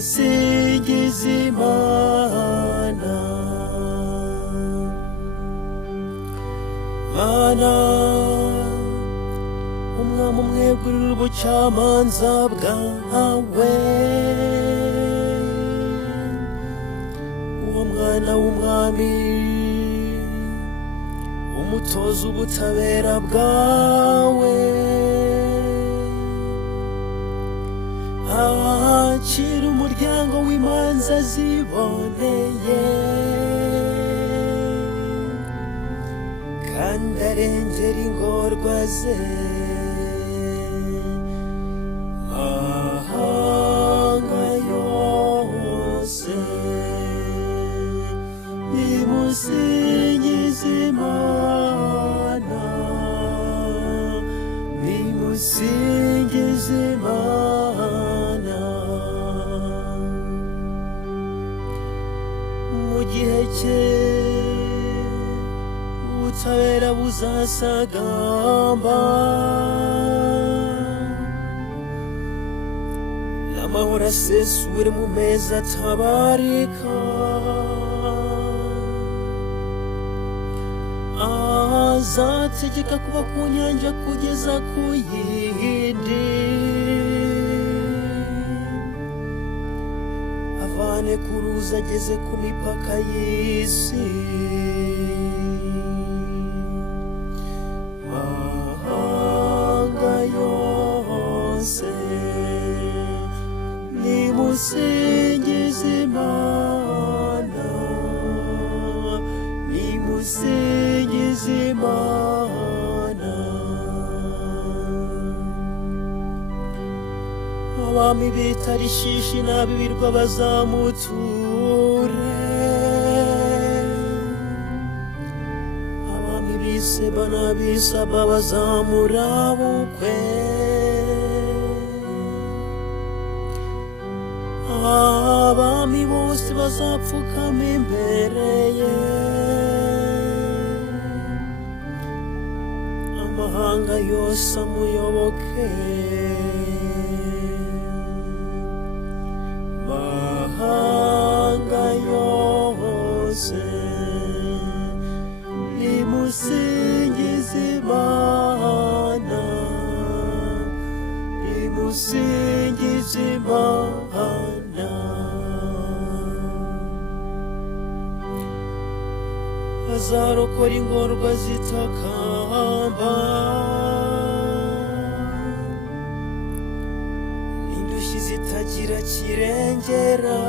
nimusingize Imana. Mana umwami umwegurira ubucamanza bwawe, uwo mwana w'umwami umutoza ubutabera bwawe, acira umuryango w'imanza ziboneye, kandi arengera ingorwa ze. Mahanga yose nimusingize Imana, nimusingize Imana. Mu gihe cye ubutabera buzasagamba, n'amahoro asesure mu meza atabarika. Azategeka kuba ku nyanja kugeza ku yindi, avane ku ruzi ageze ku mipaka y'isi. Mahanga yose nimusingize Imana, nimusingize Imana. Abami b'i Tarishishi n'ab'ibirwa bazamuture, abami b'i Seba n'ab'i Saba bazamurabukwe, abami bose bazapfukama imbere ye, amahanga yose amuyoboke. Mahanga yose nimusingize Imana, nimusingize Imana. Azarokora ingorwa zitakamba, indushyi zitagira kirengera.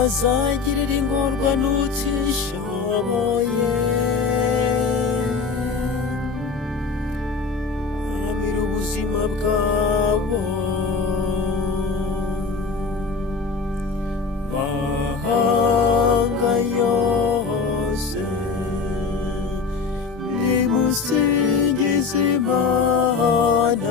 Azagirira ingorwa n'utishoboye, aramira ubuzima bwabo. Mahanga yose nimusingize Imana,